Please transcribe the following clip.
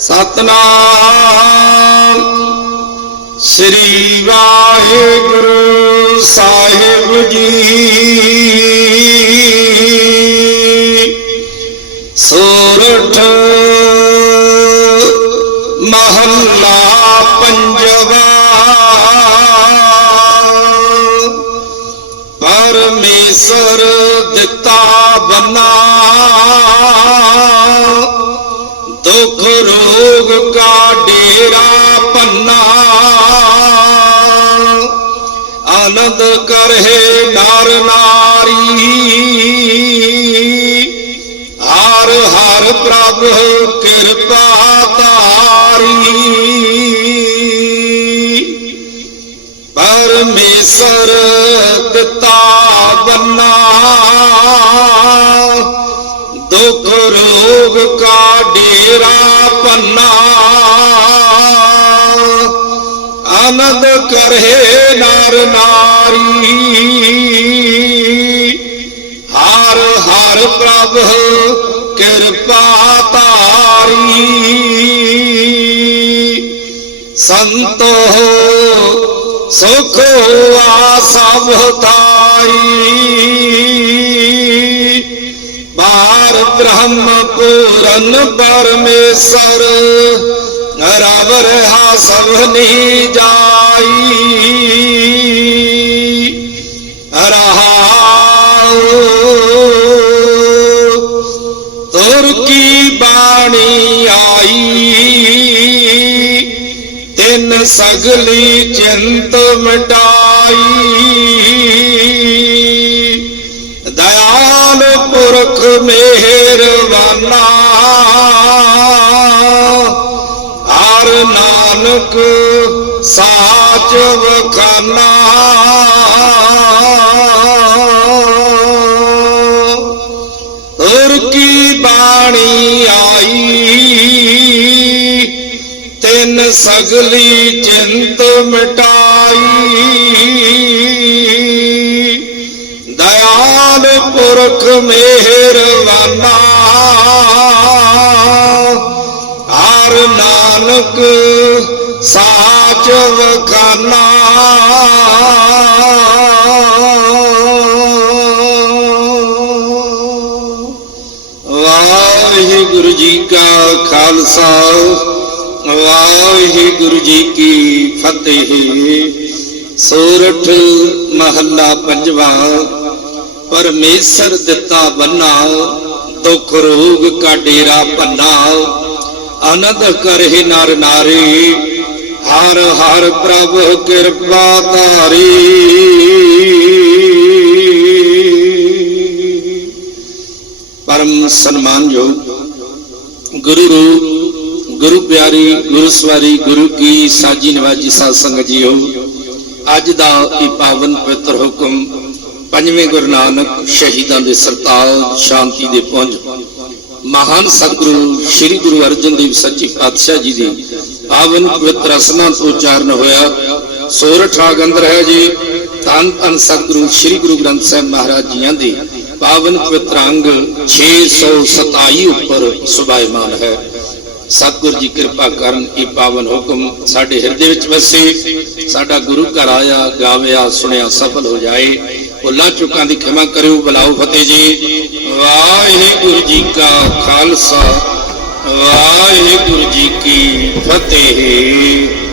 ਸਤਨਾਮ। ਸ੍ਰੀ ਵਾਹਿਗੁਰੂ ਸਾਹਿਬ ਜੀ। ਸੋਰਠ ਮਹੱਲਾ ਪੰਜਵਾ। ਪਰਮੇਸ਼ਰ ਦਿੱਤਾ ਬਨਾ ਦੁਖ ਰੋਗ ਕਾ ਡੇਰਾ ਪੰਨਾ। ਆਨੰਦ ਕਰਹਿ ਨਰ ਨਾਰੀ। ਹਰ ਹਰ ਪ੍ਰਭ ਕਿਰਪਾ ਤਾਰੀ ਪਰਮੇਸ਼ਰ ਦਿੱਤਾ ਬੰਨਾ। ਦੁਖ ਰੋਗ ਕਾ ਡੇਰਾ ਪੰਨਾ ਆਨੰਦ ਕਰੇ ਨਰ ਨਾਰੀ। ਹਰ ਹਰ ਪ੍ਰਭ, ਕਿਰਪਾ ਤਾਰੀ ਸੰਤੋ, ਸੁਖ ਆ ਸਭ ਥਾਈ ਬਾਰ ਬ੍ਰਹਮ ਪੂਰਨ ਪਰਮੇਸ਼ਰ ਰਵ ਰਹਾ ਸਭ ਨੀ ਜਾਈ। ਰਹਾਉ, ਤੁਰ ਕੀ ਬਾਣੀ ਆਈ? ਤਿੰਨ ਸਗਲੀ ਚਿੰਤ ਮਿਟਾਈ। ਪੁਰਖ ਹਰ ਨਾਨਕ ਸਾਚ ਵਖਾਨਾ। ਤੁਰ ਕੀ ਬਾਣੀ ਆਈ? ਤਿੰਨ ਸਗਲੀ ਚਿੰਤ ਮਿਟਾਈ। ਪੁਰਖ ਮਿਹਰਬਾਨਾ। ਹਰ ਨਾਨਕ ਸਾਚ ਵਖਾਨਾ। ਵਾਹਿਗੁਰੂ ਜੀ ਕਾ ਖਾਲਸਾ, ਵਾਹਿਗੁਰੂ ਜੀ ਕੀ ਫਤਿਹ। ਸੋਰਠ ਮਹੱਲਾ ਪੰਜਵਾਂ ਪਰਮੇਸ਼ਰ ਦਿੱਤਾ ਬੰਨਾ ਦੁਖ ਰੋਗ ਕਾ ਡੇਰਾ ਭੰਨਾ ਆਨੰਦ ਕਰਹਿ ਨਰ ਨਾਰੀ, ਹਰ ਹਰ ਪ੍ਰਭ ਕਿਰਪਾ ਧਾਰੀ। ਪਰਮ ਸਨਮਾਨਯੋਗ ਗੁਰੂ ਰੂਪ, ਗੁਰੂ ਪਿਆਰੀ, ਗੁਰੂ ਸਵਾਰੀ, ਗੁਰੂ ਕੀ ਸਾਜੀ ਨਿਵਾਜੀ ਸਾਧ ਸੰਗਤ ਜੀਓ, ਅੱਜ ਦਾ ਇਹ ਪਾਵਨ ਪਵਿੱਤਰ ਹੁਕਮ ਪੰਜਵੇਂ ਗੁਰੂ ਨਾਨਕ ਸ਼ਹੀਦਾਂ ਦੇ ਸਰਤਾਜ ਸ਼ਾਂਤੀ ਦੇ ਪੁੰਜ। ਮਹਾਨ ਸਤਿਗੁਰੂ ਸ੍ਰੀ ਗੁਰੂ ਅਰਜਨ ਦੇਵ ਸੱਚੇ ਪਾਤਸ਼ਾਹ ਜੀ ਦੀ ਪਾਵਨ ਪਵਿੱਤਰ ਅਸਨਾ ਤੋਂ ਉਚਾਰਨ ਹੋਇਆ। ਸੋਰਠ ਅੰਦਰ ਹੈ ਜੀ। ਧੰਨ ਧੰਨ ਸਤਿਗੁਰੂ ਸ੍ਰੀ ਗੁਰੂ ਗ੍ਰੰਥ ਸਾਹਿਬ ਮਹਾਰਾਜ ਜੀਆਂ ਦੇ ਪਾਵਨ ਪਵਿੱਤਰ ਅੰਗ 627 ਉੱਪਰ ਸੁਭਾਇਮਾਨ ਹੈ। ਸਤਿਗੁਰ ਜੀ ਕਿਰਪਾ ਕਰਨ ਇਹ ਪਾਵਨ ਹੁਕਮ ਸਾਡੇ ਹਿਰਦੇ ਵਿੱਚ ਵਸੇ। ਸਾਡਾ ਗੁਰੂ ਘਰ ਆਇਆ, ਗਾਵਿਆ, ਸੁਣਿਆ, ਸਫਲ ਹੋ ਜਾਏ। ਭੁੱਲਾਂ ਚੁੱਕਾਂ ਦੀ ਖਿਮਾ ਕਰਿਓ, ਬਲਾਓ ਫਤਿਹ ਜੀ। ਵਾਹਿਗੁਰੂ ਜੀ ਕਾ ਖਾਲਸਾ, ਵਾਹਿਗੁਰੂ ਜੀ ਕੀ ਫਤਿਹ।